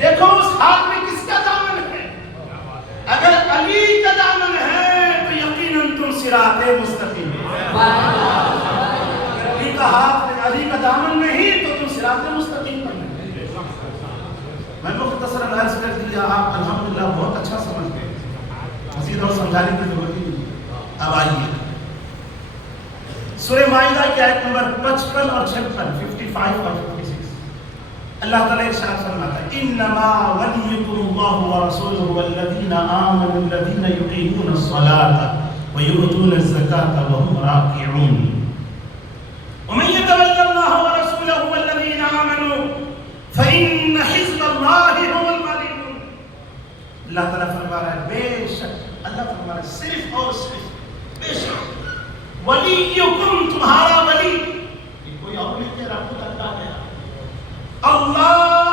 دیکھو اس ہاتھ میں کس کا دامن ہے. اگر علی کا دامن ہے تو یقیناً تم صراط مستقیم. علی کا ہاتھ علی کا دامن نہیں تو تم صراط مستقیم پر نہیں. میں مختصراً عرض کر دیا، آپ الحمدللہ بہت اچھا سمجھ گئے، مزید اور سمجھانے کی ضرورت ہی نہیں. اب آئیے سورہ مائدہ کی آیت نمبر 55 اور 56، 55 اور 56. اللہ تعالیٰ ارشاد فرماتا ہے انما ولیکم اللہ ورسولہ والذین آمنوا الذین یقیمون الصلاة ویؤتون الزکاة وهم راکعون ومن یتول اللہ ورسولہ والذین آمنوا فإن حزب اللہ هم الغالبون. اللہ تعالیٰ فرما رہا ہے بے شک، اللہ فرما رہا ہے صرف اور صرف بے شک ولیکم تمہارا ولی، یہ کوئی اور نہیں کہہ رہا، خود اللہ کہہ رہا. اللہ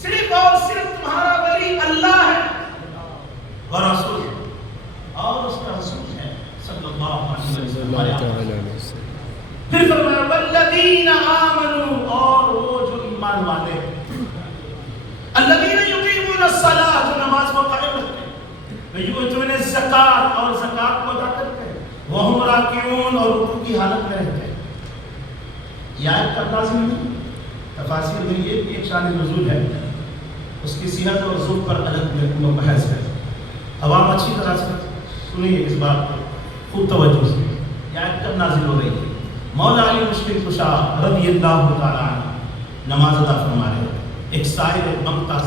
صرف اور صرف تمہارا ولی اللہ ہے، ورسول اور اس کا رسول ہے صلی اللہ علیہ وسلم. پھر فرمایا والذین آمنوا، اور وہ جو ایمان والے ہیں، الذین یقیمون الصلاۃ، جو نماز کو قائم رکھتے ہیں، ویؤتون الزکاۃ، اور زکات کو ادا کرتے ہیں، وہم راکعون، اور رکوع کی حالت میں رہتے ہیں. یہ آیت کب نازل ہوئی؟ تفاسیر میں یہ بھی ایک شان نزول ہے، اس کی صحت اور ضعف پر الگ بحث ہے. عوام اچھی طرح سے سنیے اس بات کو خوب توجہ سے. یہ آیت کب نازل ہو رہی ہے؟ مولا علی مشکل کشا رضی اللہ تعالیٰ عنہ نماز ادا فرما رہے ہیں. ایک سائل ممتا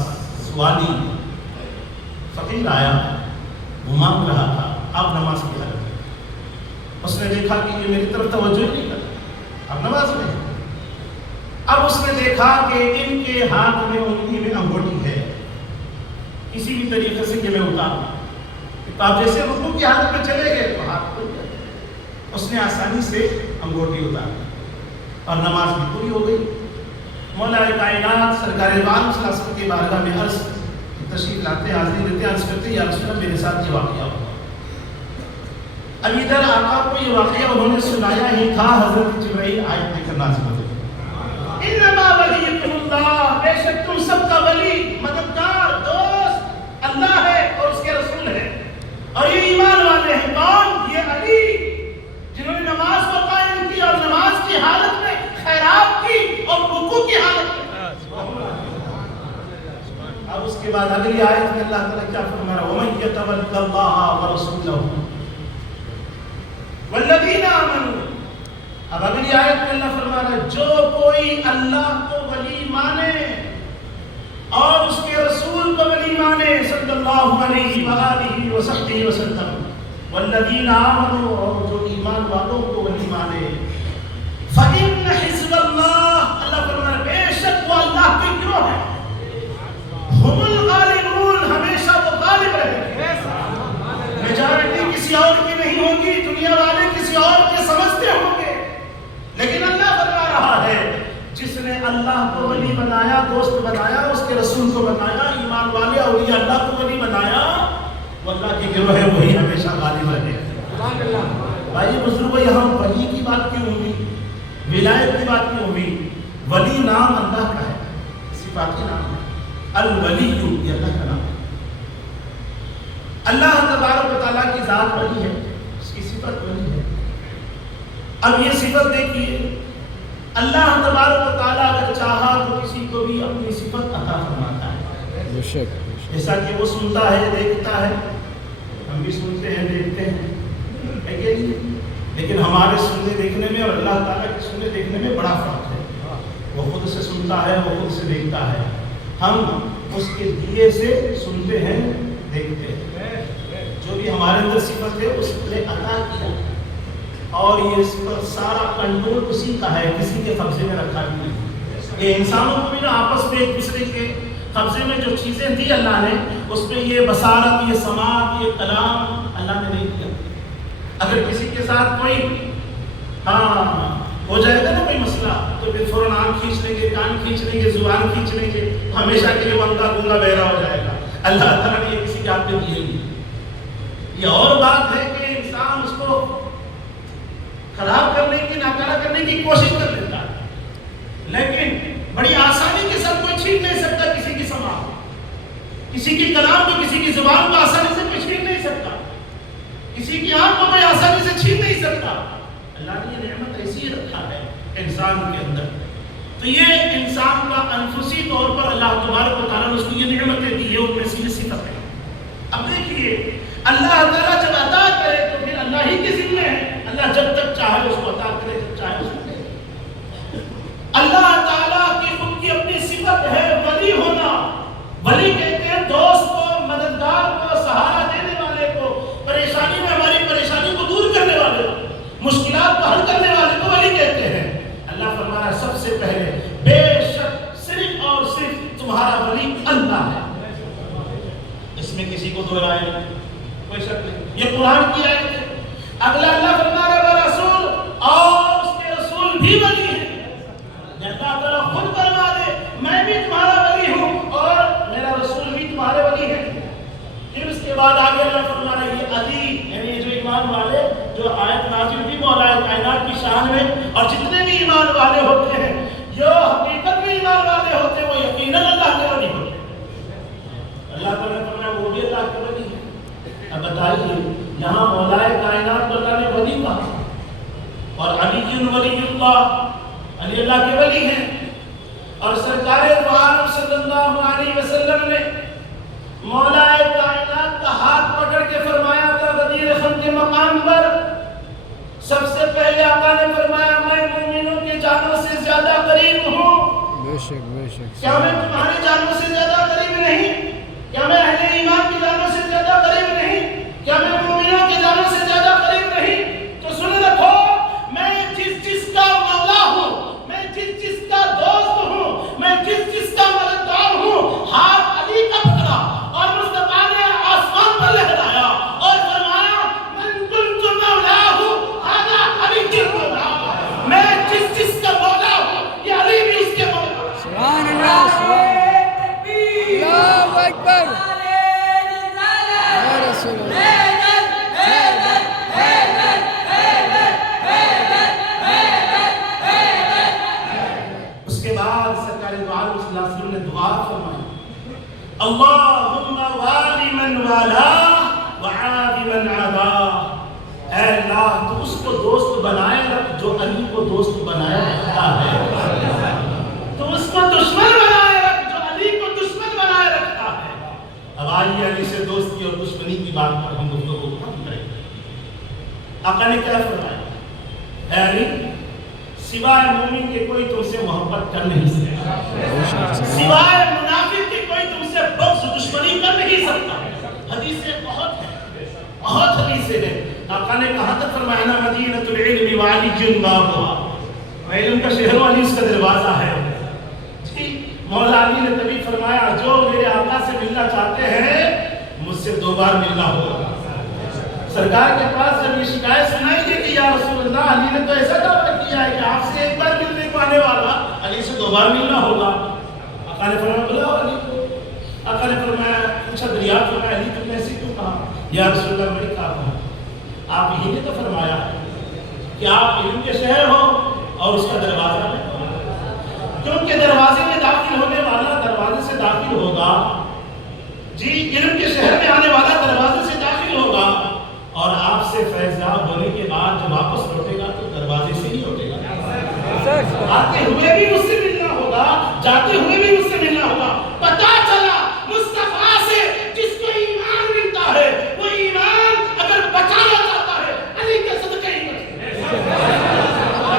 سوالی فقیر آیا، وہ مانگ رہا تھا، آپ نماز کی حالت میں. اس نے دیکھا کہ یہ میری طرف توجہ نہیں کرتا، اب نماز میں. اب اس نے دیکھا کہ ان کے ہاتھ میں انگلی میں انگوٹھی ہے، کسی بھی طریقے سے کہ میں اتاروں. تو آپ جیسے رکوع کی حالت میں چلے گئے تو ہاتھ کھل گیا. اس نے آسانی سے انگوٹھی اتاری اور نماز بھی پوری ہو گئی. مولا کائنات سرکار عالم صلی اللہ علیہ وسلم کی بارگاہ میں عرض تشریف لاتے حاضری دیتے، عرض کرتے یا رسول اللہ میرے ساتھ یہ واقعہ ہوا. اب ادھر آقا کو یہ واقعہ انہوں نے سنایا ہی تھا، حضرت جبرائیل آیت لے کر نازل ہوتے انما ولیکم اللہ، بے شک تم سب کا ولی، مددگار، دوست اللہ ہے اور اس کے رسول ہے. اور یہ ایمان والے ہیں کون؟ یہ علی، جنہوں نے نماز کو قائم کی اور نماز کی حالت میں خیرات کی اور رکوع کی حالت میں. اب اس کے بعد اگلی آیت میں اللہ تعالیٰ کیا فرما رہا ہے وَمَن يَتَوَلَّ اللَّهَ وَرَسُولَهُ وَالَّذِينَ آمَنُوا. اب اگلی آیت میں اللہ فرما رہا ہے جو کوئی اللہ کو ولی مانے اور اس کے رسول کو ولی مانے صلی اللہ علیہ وآلہ وصحبہ وسلم، والذین آمنوا، اور جو ایمان والوں کو ولی مانے، فإن حزب اللہ، اللہ فرما رہا ہے بے شک وہ اللہ کے گروہ ہے، ہم الغالبون، ہمیشہ وہ غالب رہے گے. میجارٹی کسی اور کی نہیں ہوگی، دنیا والے کسی اور کے سمجھتے ہوں گے، لیکن اللہ فرما رہا ہے جس نے اللہ کو ولی بنایا، دوست بنایا، اس کے رسول کو بنایا، ایمان والے اولیاء اللہ کو ولی بنایا، وہ اللہ کے گروہ ہے، وہی ہمیشہ غالب رہے. بھائی بزرگوں، یہاں ولی کی بات کیوں ہوئی، ولایت کی بات کیوں ہوئی؟ ولی نام اللہ کا ہے، صفاتی نام ہے. الولی یہ اللہ کا نام ہے. اللہ تبارک و تعالیٰ کی ذات ولی ہے، اس کی صفت ولی ہے. اب یہ صفت دیکھیے، اللہ تبارک و تعالیٰ اگر چاہا تو کسی کو بھی اپنی صفت عطا فرماتا ہے. جیسا کہ وہ سنتا ہے، دیکھتا ہے، ہم بھی سنتے ہیں، دیکھتے ہیں، لیکن ہمارے سننے دیکھنے میں اور اللہ تعالیٰ کے سننے دیکھنے میں بڑا فرق ہے. وہ خود سے سنتا ہے، وہ خود سے دیکھتا ہے، ہم اس کے دیے سے سنتے ہیں، دیکھتے ہیں. جو بھی ہمارے اندر صفت ہے اس نے عطا کیا، اور یہ اس پر سارا کنٹرول اسی کا ہے، کسی کے قبضے میں رکھا نہیں. یہ انسانوں کو بھی نا آپس میں ایک دوسرے کے قبضے میں جو چیزیں دی اللہ نے، اس میں یہ بصارت، یہ سماعت، یہ کلام اللہ نے نہیں دیا. اگر کسی کے ساتھ کوئی ہو جائے گا نا کوئی مسئلہ، تو پھر فوراً آنکھ کھینچ لیں گے، کان کھینچ لیں گے، زبان کھینچ لیں گے، ہمیشہ کے لیے بندہ گونگا بہرا ہو جائے گا. اللہ تعالیٰ نے یہ کسی کے ہاتھ میں دی نہیں. یہ اور بات ہے کہ انسان اس کو خراب کرنے کی، ناکارہ کرنے کی کوشش کر لیتا ہے، لیکن بڑی آسانی کے ساتھ کوئی چھین نہیں سکتا کسی کی کسی کی کلام کو، کسی کی زبان کو آسانی سے کوئی چھین نہیں سکتا، کسی کی آنکھ کو کوئی آسانی سے چھین نہیں سکتا۔ اللہ نے یہ نعمت ایسی رکھا ہے انسان کے اندر، تو یہ انسان کا انفسی طور پر اللہ تبارک و تعالیٰ نے اس کو یہ نعمتیں دی ہے، ان میں سے یہ صفت ہے۔ اب دیکھیے اللہ تعالیٰ جب عطا کرے تو پھر اللہ ہی کے ذمہ ہے، اللہ جب تک چاہے اس کو عطا کرے، جب چاہے اس کو دے۔ اللہ تعالیٰ کی خود کی اپنی صفت ہے ولی ہونا۔ ولی کہتے ہیں دوست کو، مددگار کو، سہارا دینے والے کو، پریشانی میں ہماری پریشانی کو دور کرنے والے کو، مشکلات کو حل کرنے والے کو ولی کہتے ہیں۔ اللہ فرمایا سب سے پہلے بے شک صرف اور صرف تمہارا ولی اللہ ہے، اس میں کسی کو دو رائے نہیں، کوئی شک نہیں، یہ قرآن کی آیت ہے۔ اگلا اللہ فرما رہا ہے رسول، اور اس کے رسول بھی ولی ہیں۔ اللہ تعالیٰ خود فرما دے میں بھی تمہارا ولی ہوں اور میرا رسول بھی تمہارے ولی ہیں۔ پھر اس کے بعد آگے اللہ فرما رہا ہے یہ علی، یعنی جو ایمان والے، جو آیت نازل ہوئی مولا کائنات کی شان میں، اور جتنے بھی ایمان والے ہوتے ہیں جو حقیقت میں ایمان والے ہوتے ہیں وہ یقیناً اللہ کے ولی ہوتے ہیں۔ اللہ تعالیٰ نے فرمایا وہ بھی اللہ کے ولی ہیں۔ اب بتائیے یہاں مولا کائنات کو اللہ نے ولی کہا، اور علی ولی اللہ، علی اللہ کے ولی ہیں، اور سرکار دو عالم صلی اللہ علیہ وسلم نے مولا کائنات کا ہاتھ پکڑ کے فرمایا تھا غدیر خم کے مقام پر، سب سے پہلے آقا نے فرمایا میں مومنوں کے جانوں سے زیادہ قریب ہوں۔ بے شک بے شک، کیا میں تمہاری جانوں سے زیادہ قریب نہیں؟ کیا میں اہل ایمان کی جانوں سے زیادہ قریب نہیں؟ کیا میں مومنوں کی جانوں سے زیادہ قریب نہیں؟ تو سن رکھو، میں جس کا مولا ہوں، میں جس کا دوست ہوں، میں جس کا مددگار ہوں، ہاتھ علی کا پکڑا اور مصطفیٰ نے آسمان پر لہرایا اور فرمایا من کنت مولاہ ھذا علی کی مولا، میں جس کا مولا ہوں یہ علی بھی اس کے مولا۔ سبحان اللہ، سبحان اللہ اکبر، یا رسول اللہ۔ اس کے بعد سرکار دو عالم صلی اللہ علیہ وسلم نے دعا فرمائی اللہم والی من والا وعادی من عادا، اے اللہ تو اس کو دوست بنائے رکھ جو علی کو دوست بنائے رکھتا ہے، تو اس کو دشمن بنائے رکھ جو علی کو دشمن بنائے رکھتا ہے۔ اب آئیے علی سے دوستی اور دشمنی کی بات پر ہم گفتگو ختم کریں گے۔ آقا نے کیا فرمایا؟ اے علی سوائے مومن کے کوئی تم سے محبت کر نہیں سکتا، سوائے منافق کے کوئی تم سے بغض دشمنی کر نہیں سکتا۔ حدیثیں بہت ہیں، بہت حدیثیں ہیں۔ آقا نے کہاں تک فرمایا نا مدینۃ العلم وعلی بابها، علم کا شہر و علی اس کا دروازہ ہے۔ جی مولا علی نے تبھی فرمایا جو میرے آقا سے ملنا چاہتے ہیں مجھ سے 2 بار ملنا ہوگا۔ سرکار کے پاس جب یہ شکایت سنائی گئی کہ یا رسول اللہ علی نے تو ایسا دعویٰ کیا ہے کہ آپ سے 1 بار ملنے کو آنے والا، علی سے 2 بار ملنا ہوگا۔ آقا نے فرمایا بلاؤ علی کو۔ آقا نے فرمایا پوچھا دریافت فرمایا علی تم نے ایسے کیوں کہا؟ یا رسول اللہ میں کہا کہا آپ ہی نے تو فرمایا کہ آپ علم کے شہر ہو اور اس کا دروازہ ہے، کیونکہ دروازے میں داخل ہونے والا دروازے سے داخل ہوگا، جی علم کے شہر میں آنے والا دروازے سے داخل ہوگا، اور آپ سے فیضیاب ہونے کے بعد جب واپس لوٹے گا تو دروازے سے ہی لوٹے گا۔ آتے ہوئے بھی مجھ سے ملنا ہوگا، جاتے ہوئے بھی مجھ سے ملنا ہوگا۔ پتہ چلا مصطفیٰ سے جس کو ایمان ملتا ہے وہ ایمان اگر بچانا چاہتا ہے علی کے صدقے ہی بچے،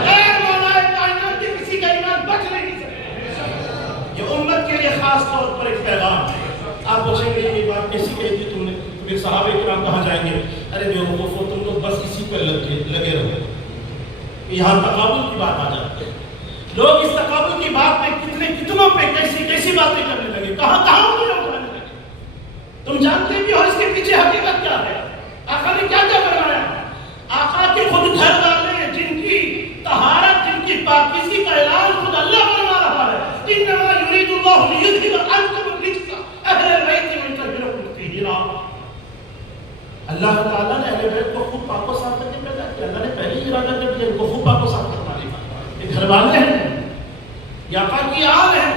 غیر مولا کائنات کے کسی کا ایمان بچ نہیں سکتا۔ یہ امت کے لیے خاص طور پر ایک پیغام ہے۔ آپ پوچھیں گے یہ بات کیسی کہی تھی تم نے؟ پھر صحابہ کرام کہاں جائیں گے؟ ارے بے وقوفو تم لوگ بس اسی پر لگے رہو۔ یہاں تقابل کی بات آ جاتی ہے، لوگ اس تقابل کی بات میں کتنوں پہ کیسی باتیں کرنے لگے، کہاں اٹھانے لگے۔ تم جانتے بھی ہو اس کے پیچھے حقیقت کیا ہے۔ آقا نے کیا فرمایا؟ آقا کے خود گھر والے جن کی طہارت، جن کی پاکیزگی کا اعلان خود اللہ فرما رہا ہے، انما یرید اللہ لیذھب عنکم الرجس اہل البیت ویطہرکم تطہیرا۔ اللہ تعالیٰ نے اہل بیت کو خوب پاک و صاف کر کے پیدا کیا۔ اللہ نے پہلے ہی ارادہ کر دیا ان کو خوب پاک و صاف کرنا ہے۔ یہ گھر والے ہیں، یہ آقا کی آل ہیں۔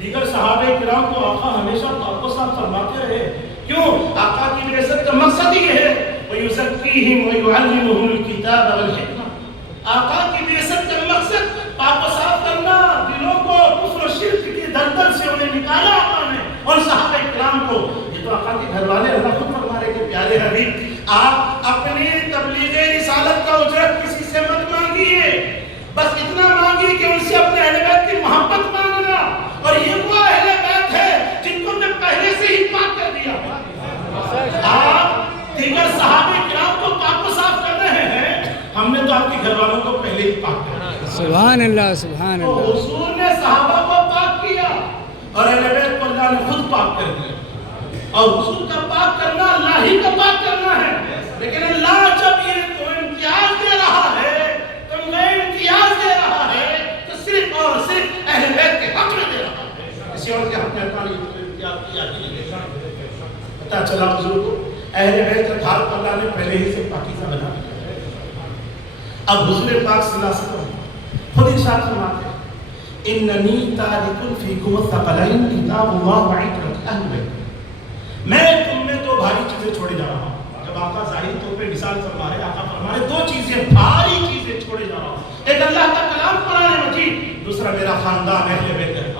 دیگر صحابہ کرام کو آقا ہمیشہ پاک و صاف مقصد یہ ہے وَيُزَكِّيهِمْ وَيُعَلِّمُهُمُ الْكِتَابَ وَالْحِكْمَةَ، آقا کی بعثت کا مقصد پاک و صاف کرنا، دلوں کو کفر و شرک کی دلدل سے انہیں نکالا آقا نے اور صحابہ کرام کو۔ یہ تو آقا کے گھر والے، اللہ خود فرما رہے کہ پیارے حبیب آپ اپنی تبلیغ رسالت کا اجرت کسی سے مت مانگیے، بس اتنا مانگیے کہ ان سے اپنے اہل بیت کی محبت مانگنا، اور یہ وہ اہل بیت ہے جن کو میں پہلے سے ہی پاک کر دیا۔ آپ دیگر صحابہ کرام کو پاک و صاف کر رہے ہیں، ہم نے تو آپ کے گھر والوں کو پہلے ہی پاک کر دیا۔ سبحان اللہ سبحان تو اللہ۔ حضور نے صحابہ کو پاک کیا اور اہل بیت کو اللہ نے خود پاک کر دیا، اور حضور کا پاک کرنا اللہ ہی کا پاک کرنا ہے، لیکن اللہ جب یہ تو امتیاز دے رہا ہے، تو میں امتیاز دے رہا ہے تو صرف اور صرف اہل بیت کے حق میں دے رہا ہے، کسی اور کے حق میں اپنا امتیاز کیا ہی نہیں۔ پتہ چلا حضور کو اہل بیت کا دھار کو اللہ نے پہلے ہی سے پاکیزہ بنا دیا۔ اب حضور پاک صلی اللہ علیہ وسلم خود ارشاد فرماتے ہیں اننی تارک فیکم الثقلین کتاب اللہ وعترۃ اہل بیت، میں تم میں دو بھاری چیزیں چھوڑے جا رہا ہوں۔ جب آقا ظاہری طور پہ مثال فرما رہے، آقا فرما رہے دو چیزیں بھاری چیزیں چھوڑے جا رہا ہوں، ایک اللہ کا کلام قرآن مجید، دوسرا میرا خاندان اہل بیت ہے۔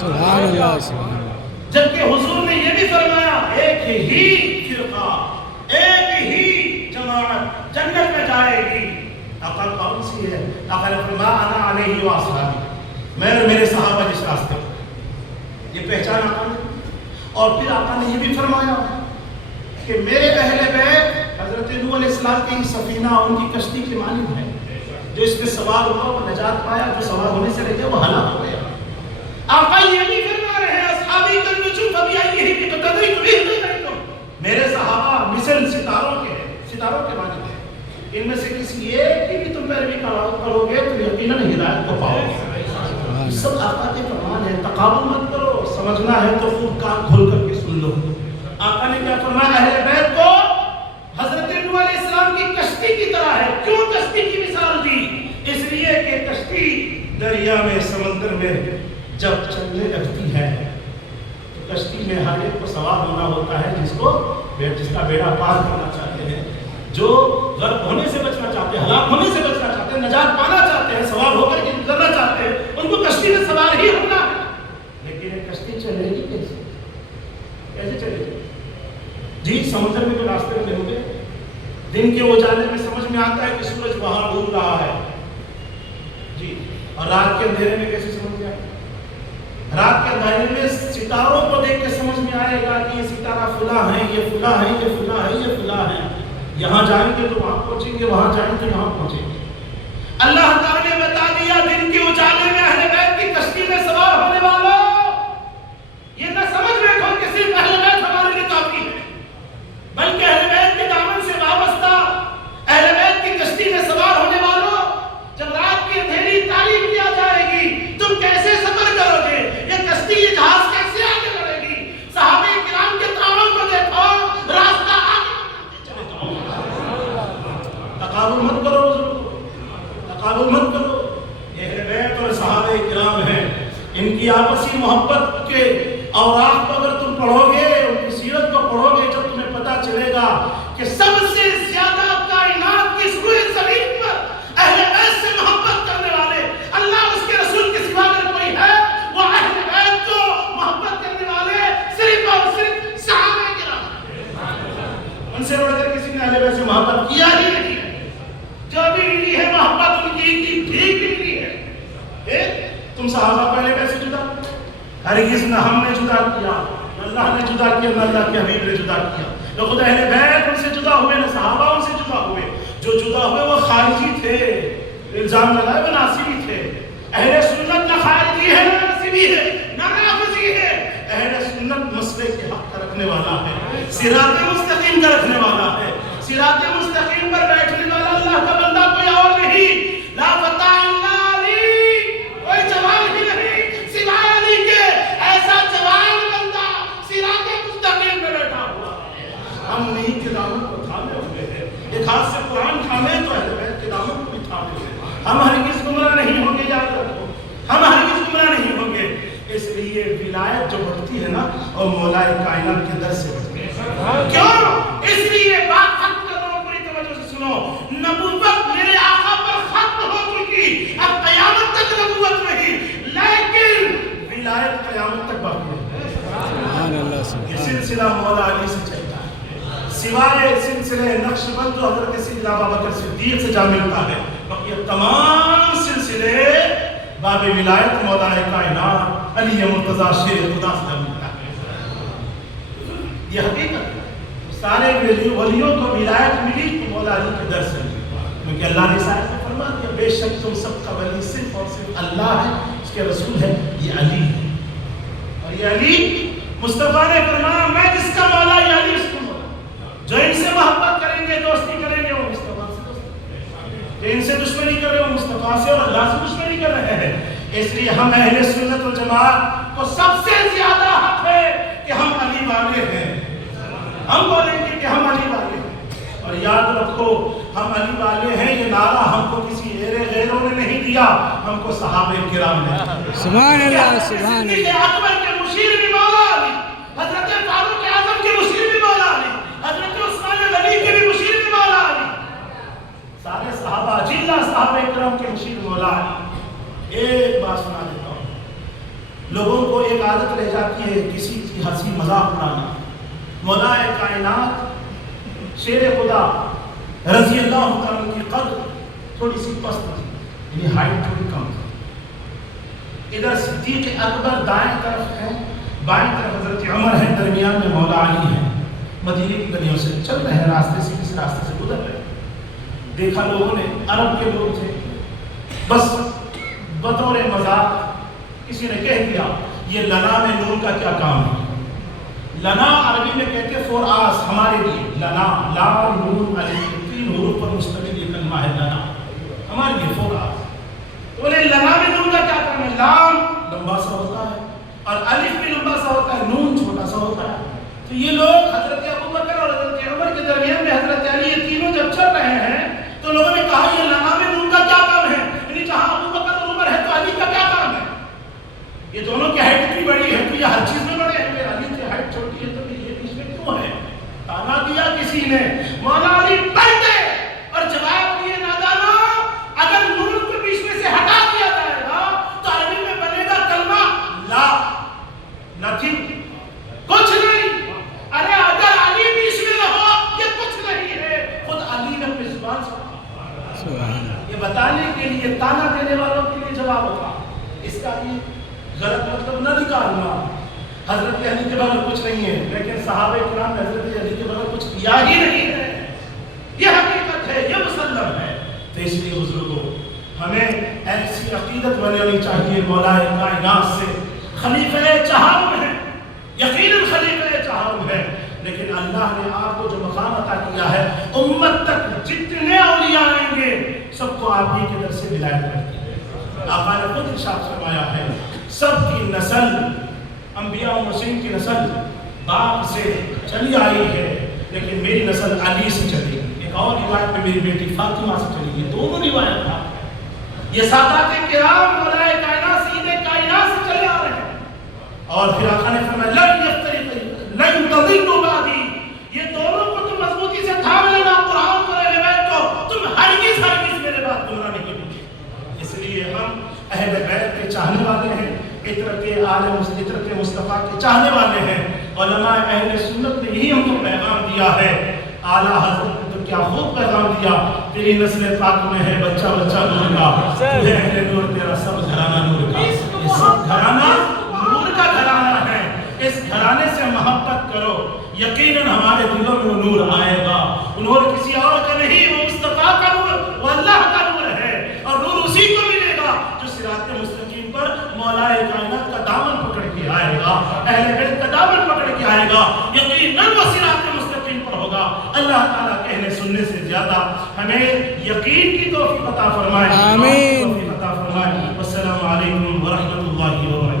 سبحان اللہ سبحان اللہ۔ جبکہ حضور نے یہ بھی فرمایا ایک ہی فرقہ، ایک ہی جماعت جنت میں جائے گی۔ آقا کون سی ہے؟ آقا نے فرمایا انا علیہ واصحابی، میں اور میرے صحابہ جس راستے پر، یہ پہچان آقا نے۔ اور پھر آقا نے یہ بھی فرمایا کہ میرے اہل بیت حضرت نوح علیہ السلام کی سفینہ ان کی کشتی کی مانند ہے، جو اس پہ سوار ہوا وہ نجات پایا، جو سوار ہونے سے رہ گیا وہ ہلاک ہو گیا۔ آقا یہ بھی فرما رہے ہیں اصحابی کالنجوم فبأیہم اقتدیتم اہتدیتم، میرے صحابہ مثل ستاروں کے ہیں، ستاروں کے مانند ہیں، ان میں سے کسی ایک کی بھی تم پیروی کرو گے تو یقیناً ہدایت کو پاؤ گے۔ سب آقا کے فرمان ہے، تقابل مت کرو، سمجھنا ہے تو خوب کان کھول کر کے سن لو۔ آقا نے کیا فرمایا؟ اہل بیت کو حضرت نوح علیہ السلام کی کشتی کی طرح ہے۔ کیوں کشتی کی مثال دی؟ اس لیے کہ کشتی دریا میں، سمندر میں جب چلنے لگتی ہے تو کشتی میں ہر ایک کو سوار ہونا ہوتا ہے جس کا بیڑا پار کرنا چاہتے ہیں، جو غرق ہونے سے بچنا چاہتے ہیں، ہلاک ہونے سے بچنا چاہتے ہیں، نجات پانا چاہتے ہیں، سوار ہو کر کے گزرنا چاہتے ہیں، ان کو کشتی میں سوار ہی ہونا ہے۔ لیکن یہ کشتی چلے گی کیسے؟ کیسے چلے گی؟ جی سمندر میں جو راستے میں ہوں گے، دن کے اجالے میں سمجھ میں آتا ہے کہ سورج وہاں ڈوب رہا ہے جی، اور رات کے اندھیرے میں کیسے سمجھ میں آئے؟ رات کے اندھیرے میں ستاروں کو دیکھ کے سمجھ میں آئے گا کہ یہ ستارہ فلاں ہے، یہ فلاں ہے، یہ فلاں ہے، یہ فلاں ہے، یہاں جائیں گے تو وہاں پہنچیں گے، وہاں جائیں گے تو یہاں پہنچیں گے۔ اللہ تعالیٰ نے بتا دیا دن کے اجالے میں اہل بیت کی کشتی میں سوار ہونے والوں، یہ نہ سمجھ بیٹھو کہ صرف اہل بیت ہمارے لیے کافی ہے، بلکہ اہل بیت کے دامن سے وابستہ اہل بیت کی کشتی میں سوار ہونے والوں، جب رات کی اندھیری تاریک کیا جائے گی تم کیسے سفر کرو گے؟ یہ کشتی، یہ جہاز کیسے آگے بڑھے گی؟ صحابہ کرام کے تعاون کو دیکھو، راستہ آگے بڑھتے چلے جاؤ۔ تقابل مت کرو حضور، تقابل مت کرو۔ یہ اہل بیت اور صحابہ کرام ہیں، ان کی آپسی محبت کے اوراق کو اگر تم پڑھو گے، ان کی سیرت کو پڑھو گے، جب تمہیں پتہ چلے گا کہ سب سے زیادہ کائنات کی روئے زمین پر اہل بیت سے محبت کرنے والے اللہ اس کے رسول کے سوا اگر کوئی ہے، وہ اہل بیت کو محبت کرنے والے صرف اور صرف صحابہ کرام۔ ان سے بڑھ کر کسی نے اہل بیت سے محبت کیا ہی نہیں ہے، جو بھی ملی ہے محبت ان کی ٹھیک ملی ہے۔ تم صحابہ پہلے کیسے جدا؟ ہرگز نہ ہم نے جدا کیا، نہ اللہ نے جدا کیا، نہ اللہ کے حبیب نے جدا کیا۔ نہ خود اہل بیت ان سے جدا ہوئے، نہ صحابہ ان سے جدا ہوئے۔ جو جدا ہوئے وہ خارجی تھے، الزام لگائے وہ ناصبی تھے۔ اہل سنت نہ خارجی ہے، نہ ناصبی ہے، نہ نافذی ہے۔ اہل سنت مسئلے کے حق کا رکھنے والا ہے، صراط مستقیم کا رکھنے والا ہے۔ صراط مستقیم پر بیٹھنے والا اللہ کا بندہ کوئی اور نہیں۔ لا فتح الا علی، کوئی جوان ہی نہیں سوائے علی کے۔ ایسا جوان بندہ صراط مستقیم پہ بیٹھا ہوا ہے۔ ہم نہیں کے دامن کو تھامے ہوئے ہیں، ایک ہاتھ سے قرآن تھامے تو اہل بیت کے دامن کو بھی تھامے ہوئے ہیں۔ ہم ہرگز گمراہ نہیں ہوں گے، یاد رکھو، ہم ہرگز گمراہ نہیں ہوں گے۔ اس لیے ولایت جو بڑھتی ہے نا، اور مولا کائنات کے در سے بڑھتی ہے۔ کیوں؟ اس لیے نبوت میرے آقا پر ختم ہو چکی، اب قیامت تک نبوت نہیں، لیکن ولایت قیامت تک باقی ہے۔ سبحان اللہ یہ سلسلہ مولا علی سے چلتا ہے، سوائے سلسلے نقش بند جو حضرت سیدنا ابوبکر صدیق سے جا ملتا ہے، باقی تمام سلسلے باب ولایت مولا کائنات علی مرتضیٰ شیر خدا سے جا ملتا ہے۔ یہ حقیقت ہے، سارے ولیوں کو ولایت ملی تو مولا علی کے در سے ملی، کیونکہ اللہ نے سائے میں فرما دیا بے شک تم سب کا ولی صرف اور صرف اللہ ہے، اس کے رسول ہے یہ علی ہے، اور یہ علی مصطفیٰ نے فرمایا میں جس کا مولا یہ علی اس کو مولا، جو ان سے محبت کریں گے دوستی کریں گے وہ مصطفیٰ سے دوستی، جو ان سے دشمنی کر رہے ہیں وہ مصطفیٰ سے اور اللہ سے دشمنی کر رہے ہیں۔ اس لیے ہم اہل سنت والجماعت کو سب سے زیادہ حق ہے کہ ہم علی والے ہیں، ہم بولیں گے کہ ہم علی والے ہیں، اور یاد رکھو ہم علی والے ہیں یہ نعرہ ہم کو کسی غیروں نے نہیں دیا، ہم کو صحابہ کرام نے دیا۔ سبحان اللہ سبحان اللہ۔ صدیق اکبر کے مشیر بھی مولا علی، حضرت فاروق اعظم کے مشیر بھی مولا علی، حضرت عثمان غنی کے بھی مشیر بھی مولا علی، سارے صحابہ جلہ صحابہ کرام کے مشیر مولا علی۔ ایک بات سنا دیتا ہوں، لوگوں کو ایک عادت رہ جاتی ہے کسی کی ہنسی مذاق اڑانا۔ مولا کائنات شیر خدا رضی اللہ تعالیٰ کی قدر تھوڑی سی پست تھی، یعنی ہائٹ تھوڑی کم تھی، ادھر صدیق اکبر دائیں طرف ہے، بائیں طرف حضرت عمر ہے، درمیان میں مولا علی ہے، مدینے کی گلیوں سے چل رہے ہیں، راستے سے کسی راستے سے گزر رہے ہیں، دیکھا لوگوں نے، عرب کے لوگ تھے، بس بطور مذاق کسی نے کہہ دیا یہ لنا میں نون کا کیا کام ہے۔ لنا عربی میں کہتے فور آس، ہمارے لیے لنا، لام نون الف، تین حروف پر مشتمل یہ کلمہ ہے لنا، ہمارے لیے فور آس۔ تو بولے لنا میں نون کا کیا کام ہے؟ لام لمبا سا ہوتا ہے اور الف بھی لمبا سا ہوتا ہے، نون چھوٹا سا ہوتا ہے۔ تو یہ لوگ حضرت ابوبکر اور حضرت عمر کے درمیان میں حضرت علی یہ تینوں جب چل رہے ہیں تو لوگوں نے کہا یہ لنا میں نون کا کیا کام ہے، یعنی جہاں ابوبکر اور عمر ہے تو علی کا کیا کام ہے؟ یہ دونوں کی ہائٹ اتنی بڑی ہے تو یہ ہر چیز میں بڑے ہیں، کہ علی کی ہائٹ چھوٹی ہے تو یہ بیچ میں کیوں ہے؟ تانا دیا کسی نے، مولا علی ڈر گئے اور جواب دیے نادانا اگر نور کو بیچ میں سے ہٹا دیا جائے گا تو عربی میں بنے گا کلمہ لا، نتھنگ، کچھ نہیں۔ ارے اگر علی بیچ میں نہ ہو یہ کچھ نہیں ہے، خود علی نے اپنی زبان سے یہ بتانے کے لیے تانا دینے والوں کے لیے جواب ہوگا، اس کا یہ غلط مطلب نہ نکالنا۔ حضرت علی کے بغیر کچھ نہیں ہے، لیکن صحابہ کرام نے حضرت علی کے بغیر کچھ کیا ہی نہیں ہے، یہ حقیقت ہے، یہ مسلم ہے۔ تو اس لیے بزرگوں ہمیں ایسی عقیدت بنانی چاہیے مولا کائنات سے، خلیفہ چہارم ہے، یقیناً خلیفہ چہارم ہے، لیکن اللہ نے آپ کو جو مقام عطا کیا ہے امت تک جتنے اولیاء آئیں گے سب کو آپ ہی کے در سے ولایت کرتی ہے۔ آقا نے خود ارشاد فرمایا ہے سب کی نسل انبیاء و مرسلین کی نسل باپ سے چلی آئی ہے، لیکن میری نسل علی سے چلی گئی، ایک اور روایت میں میری بیٹی فاطمہ سے چلی گئی، دونوں روایت ہیں۔ یہ سادات کرام مولا کائنات سید کائنات سے چلے آ رہے ہیں، اور پھر آقا نے فرمایا لن تضلوا بعدی، یہ دونوں کو تم مضبوطی سے تھام لینا، قرآن کو اہل بیت کو تم ہرگز میرے بات گمراہ نہیں ہوگی۔ اس لیے ہم اہل بیت کے چاہنے والے ہیں، عطرت مصطفیٰ کے چاہنے والے ہیں، علماء اہل سنت نے یہی ہم کو پیغام دیا ہے۔ اعلیٰ حضرت نے تو کیا خوب پیغام دیا، تیری نسل پاک میں ہے بچہ بچہ نور کا، تو ہے اہل نور تیرا سب گھرانہ نور کا، یہ سب گھرانہ نور کا گھرانہ ہے، اس گھرانے سے محبت کرو، یقیناً ہمارے دلوں میں وہ نور آئے گا، نور کسی اور کا نہیں، وہ مصطفیٰ کا نور، وہ اللہ کا نور ہے، اور نور اسی کو ملے گا جو صراط مستقیم پر مولا کائنات کا دامن پکڑ کے آئے گا، اہل بیت کا دامن پکڑ کے آئے گا، یقیناً وہ صراط مستقیم پر ہوگا۔ اللہ تعالیٰ کہنے سننے سے زیادہ ہمیں یقین کی توفیق عطا فرمائے، آمین۔ توفیق عطا فرمائے۔ والسلام علیکم ورحمۃ اللہ وبرکاتہ۔